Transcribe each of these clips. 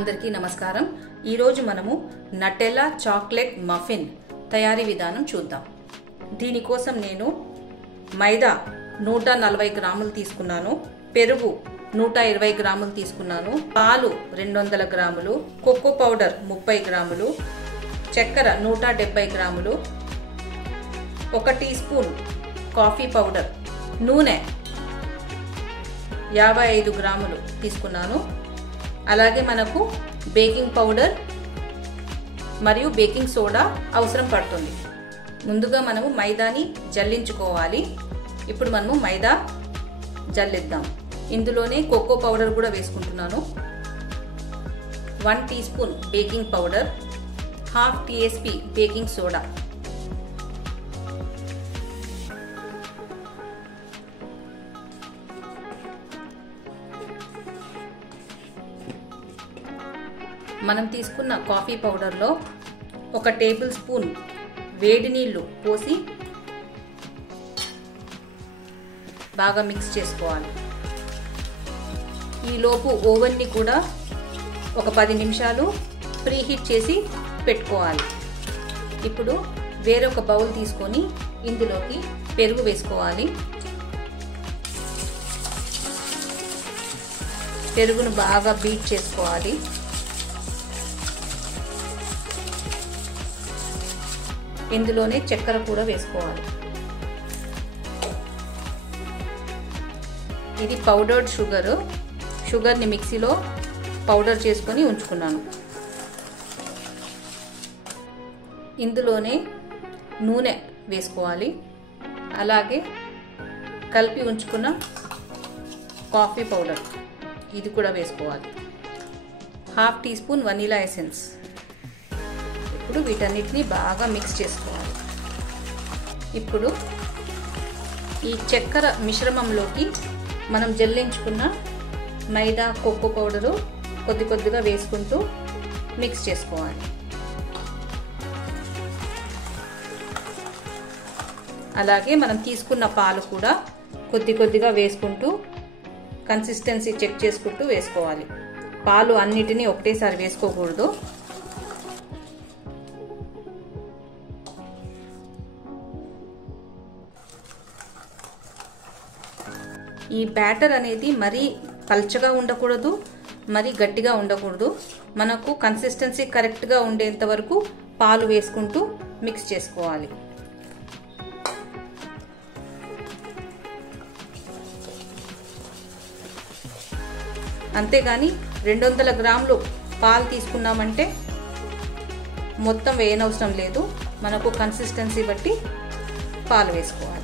అందరికీ నమస్కారం। ఈ రోజు మనము నటెల్లా చాక్లెట్ మఫిన్ తయారీ విధానం చూద్దాం। దీని కోసం నేను మైదా 140 గ్రాములు తీసుకున్నాను, పెరుగు 120 గ్రాములు తీసుకున్నాను, పాలు 200 గ్రాములు, కోకో పౌడర్ 30 గ్రాములు, చక్కెర 170 గ్రాములు, 1 టీ స్పూన్ కాఫీ పౌడర్, నూనె 55 గ్రాములు తీసుకున్నాను। అలాగే మనకు బేకింగ్ పౌడర్ మరియు బేకింగ్ సోడా అవసరం పడుతుంది। ముందుగా మనము మైదాని జల్లించుకోవాలి। ఇప్పుడు మనము మైదా జల్లిద్దాం। ఇందులోనే కోకో పౌడర్ కూడా వేసుకుంటున్నాను। 1 teaspoon baking powder, ½ TSP baking soda, మనం తీసుకున్న కాఫీ పౌడర్లో 1 టేబుల్ స్పూన్ వేడి నీళ్లు పోసి బాగా మిక్స్ చేసుకోవాలి। ఈ లోపు ఓవెన్ని కూడా ఒక 10 నిమిషాలు ప్రీహీట్ చేసి పెట్టుకోవాలి। ఇప్పుడు వేరొక బౌల్ తీసుకొని ఇందులోకి పెరుగు వేసుకోవాలి। పెరుగును బాగా బీట్ చేసుకోవాలి। ఇందులోనే చక్కెర కూడా వేసుకోవాలి। ఇది పౌడర్డ్ షుగర్ని మిక్సీలో పౌడర్ చేసుకొని ఉంచుకున్నాను। ఇందులోనే నూనె వేసుకోవాలి। అలాగే కలిపి ఉంచుకున్న కాఫీ పౌడర్ ఇది కూడా వేసుకోవాలి। ½ టీ స్పూన్ వనీలా ఎసెన్స్। ఇప్పుడు వీటన్నిటిని బాగా మిక్స్ చేసుకోవాలి। ఇప్పుడు ఈ చక్కెర మిశ్రమంలోకి మనం జల్లించుకున్న మైదా కోకో పౌడరు కొద్ది కొద్దిగా వేసుకుంటూ మిక్స్ చేసుకోవాలి। అలాగే మనం తీసుకున్న పాలు కూడా కొద్ది కొద్దిగా వేసుకుంటూ కన్సిస్టెన్సీ చెక్ చేసుకుంటూ వేసుకోవాలి। పాలు అన్నిటినీ ఒకటేసారి వేసుకోకూడదు। ఈ బ్యాటర్ అనేది మరీ పల్చగా ఉండకూడదు, మరీ గట్టిగా ఉండకూడదు। మనకు కన్సిస్టెన్సీ కరెక్ట్గా ఉండేంత వరకు పాలు వేసుకుంటూ మిక్స్ చేసుకోవాలి। అంతేగాని 200 గ్రాములు పాలు తీసుకున్నామంటే మొత్తం వేయనవసరం లేదు, మనకు కన్సిస్టెన్సీ బట్టి పాలు వేసుకోవాలి।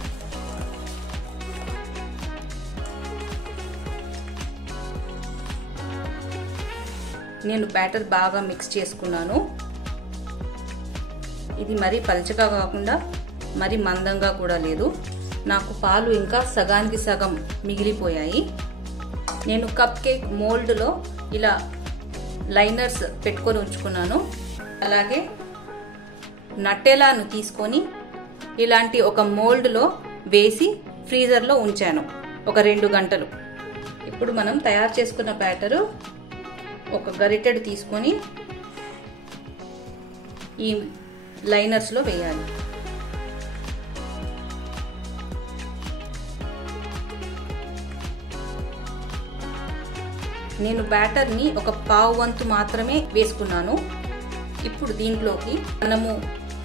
నేను బ్యాటర్ బాగా మిక్స్ చేసుకున్నాను। ఇది మరీ పల్చగా కాకుండా మరీ మందంగా కూడా లేదు। నాకు పాలు ఇంకా సగానికి సగం మిగిలిపోయాయి। నేను కప్ కేక్ మోల్డ్లో ఇలా లైనర్స్ పెట్టుకొని ఉంచుకున్నాను। అలాగే నటెల్లాను తీసుకొని ఇలాంటి ఒక మోల్డ్లో వేసి ఫ్రీజర్లో ఉంచాను ఒక 2 గంటలు। ఇప్పుడు మనం తయారు చేసుకున్న బ్యాటరు ఒక గరిటెడు తీసుకొని ఈ లైనర్స్లో వేయాలి। నేను బ్యాటర్ని ఒక పావు వంతు మాత్రమే వేసుకున్నాను। ఇప్పుడు దీంట్లోకి మనము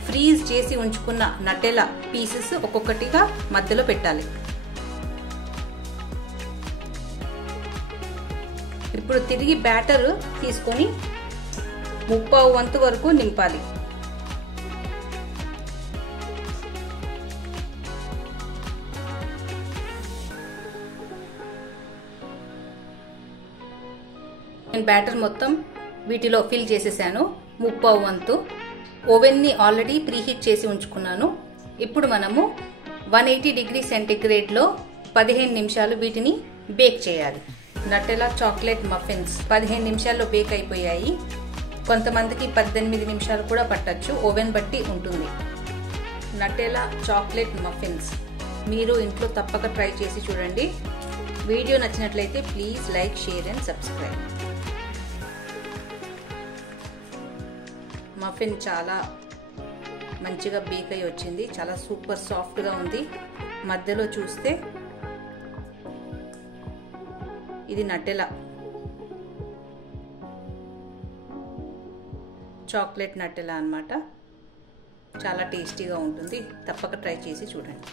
ఫ్రీజ్ చేసి ఉంచుకున్న నటెల్లా పీసెస్ ఒక్కొక్కటిగా మధ్యలో పెట్టాలి। ఇప్పుడు తిరిగి బ్యాటర్ తీసుకొని 3/4 వంతు వరకు నింపాలి। నేను బ్యాటర్ మొత్తం వీటిలో ఫిల్ చేసేసాను 3/4 వంతు। ఓవెన్ని ఆల్రెడీ ప్రీహీట్ చేసి ఉంచుకున్నాను। ఇప్పుడు మనము 180 డిగ్రీ సెంటీగ్రేడ్లో 15 నిమిషాలు వీటిని బేక్ చేయాలి। నటెల్లా చాక్లెట్ మఫిన్స్ 15 నిమిషాల్లో బేక్ అయిపోయాయి। కొంతమందికి 18 నిమిషాలు కూడా పట్టచ్చు, ఓవెన్ బట్టి ఉంటుంది। నటెల్లా చాక్లెట్ మఫిన్స్ మీరు ఇంట్లో తప్పక ట్రై చేసి చూడండి। వీడియో నచ్చినట్లయితే please like, share and subscribe. Muffin చాలా మంచిగా బేక్ అయి వచ్చింది. చాలా సూపర్ సాఫ్ట్గా ఉంది. మధ్యలో చూస్తే ఇది నటెలా, చాక్లెట్ నటెలా అన్నమాట. చాలా టేస్టీగా ఉంటుంది. తప్పక ట్రై చేసి చూడండి.